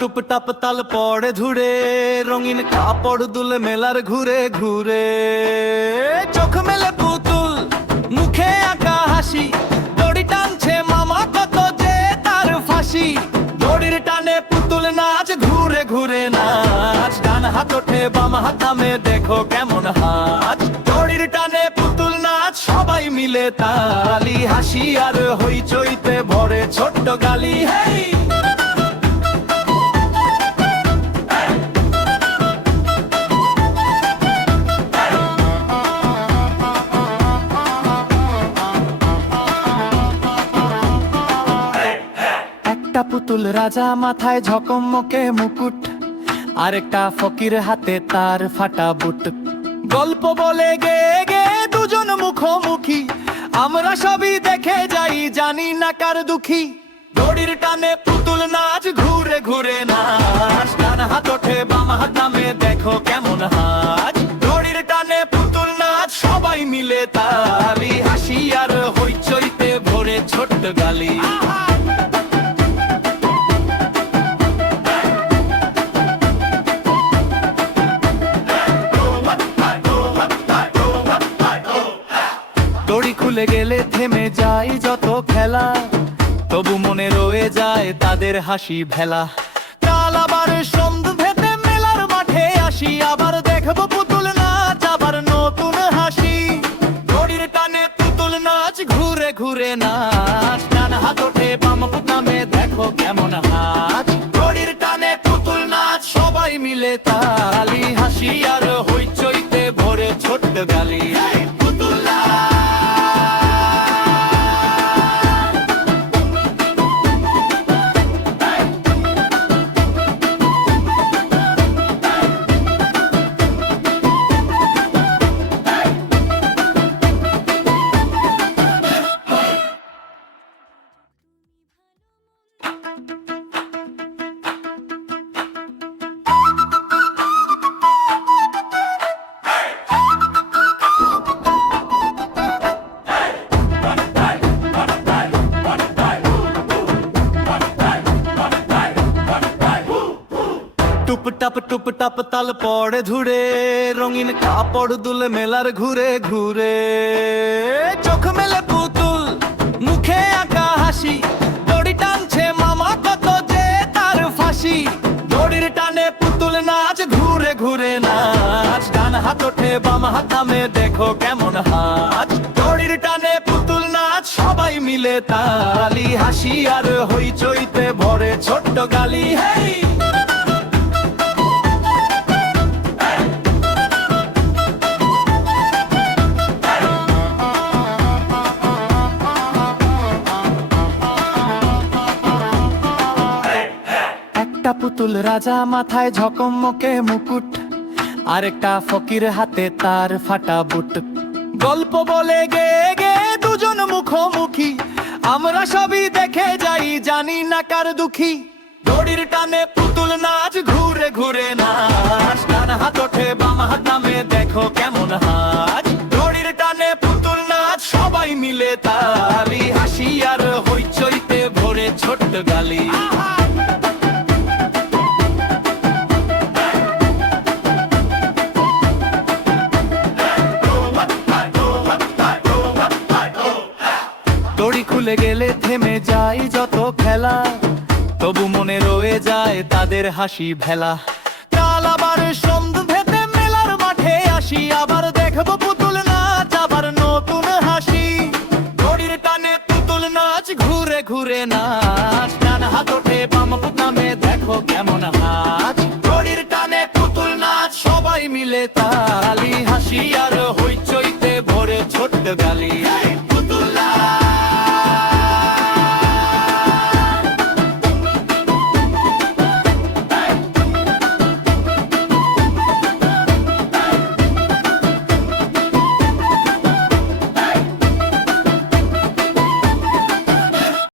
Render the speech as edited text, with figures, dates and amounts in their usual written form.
টুপ টাপ তাল পড়ে ধুরে, রঙিন কাপড় দুলে মেলার ঘুরে ঘুরে। চোখ মেলে পুতুল, মুখে আঁকা হাসি, দড়ি টানছে মামা কত যে তার ফাঁসি। দড়ির টানে পুতুল নাচ, ঘুরে ঘুরে নাচ, ডান হাত ওঠে বাম হাত নামে, দেখো কেমন হাত। দড়ির টানে পুতুল নাচ, সবাই মিলে তালি, হাসি আর হইচইতে ভরে ছোট্ট গালি। হেই একটা পুতুল রাজা, মাথায় ঝকমকে মুকুট, আরেকটা ফকির হাতে তার ফাটা বুট। গল্প বলে গে গে দুজন মুখোমুখি, আমরা সবই দেখে যাই, জানি না কার দুঃখী। দড়ির টানে পুতুল নাচ, ঘুরে ঘুরে নাচ, ডান হাত ওঠে বাম হাত নামে, দেখো কেমন হাত। দড়ির টানে পুতুল নাচ, সবাই মিলে তালি, হাসি আর হইচইতে ভরে ছোট্ট গালি। দড়ি খুলে গেলে থেমে যায় যত খেলা, তবু মনে রয়ে যায় তাদের হাসি ভেলা। কাল আবার সন্ধ্যেতে মেলার মাঠে আসি, আবার দেখবো পুতুল নাচ, আবার নতুন হাসি। দড়ির টানে পুতুল নাচ, ঘুরে ঘুরে নাচ, ডান হাত ওঠে বাম হাত নামে, দেখো কেমন হাত। দড়ির টানে পুতুল নাচ, সবাই মিলে তালি, হাসি আর হইচইতে ভরে ছোট্ট গালি। পুতুল নাচ টুপ টাপ তাল পড়ে ধুরে, রঙিন কাপড় দুলে মেলার ঘুরে ঘুরে। চোখ মেলে পুতুল, মুখে আঁকা হাসি, দড়ি টানছে মামা কত যে তার ফাঁসি। দড়ির টানে পুতুল নাচ, ঘুরে ঘুরে নাচ, ডান হাত ওঠে বাম হাত নামে, দেখো কেমন হাত। দড়ির টানে পুতুল নাচ, সবাই মিলে তালি, হাসি আর হইচইতে ভরে ছোট্ট গালি। হেই একটা পুতুল রাজা, মাথায় ঝকমকে মুকুট, আরেকটা ফকির হাতে তার ফাটা বুট। গল্প বলে গে গে দুজন মুখোমুখি, আমরা সবই দেখে যাই, জানি না কার দুঃখী। দড়ির টানে পুতুল নাচ, ঘুরে ঘুরে নাচ, ডান হাত ওঠে বাম হাত নামে, দেখো কেমন হাত। দড়ির টানে পুতুল নাচ, সবাই মিলে তালি, হাসি আর হইচইতে ভরে ছোট্ট গালি। দড়ি খুলে গেলে থেমে যায় যত খেলা, তবু মনে রয়ে যায় তাদের হাসি ভেলা। কাল আবার সন্ধ্যেতে মেলার মাঠে আসি, আবার দেখবো পুতুল নাচ, আবার নতুন হাসি। দড়ির টানে পুতুল নাচ, ঘুরে ঘুরে নাচ, ডান হাত ওঠে বাম হাত নামে, দেখো কেমন হাত। দড়ির টানে পুতুল নাচ, সবাই মিলে তালি, হাসি আর হইচই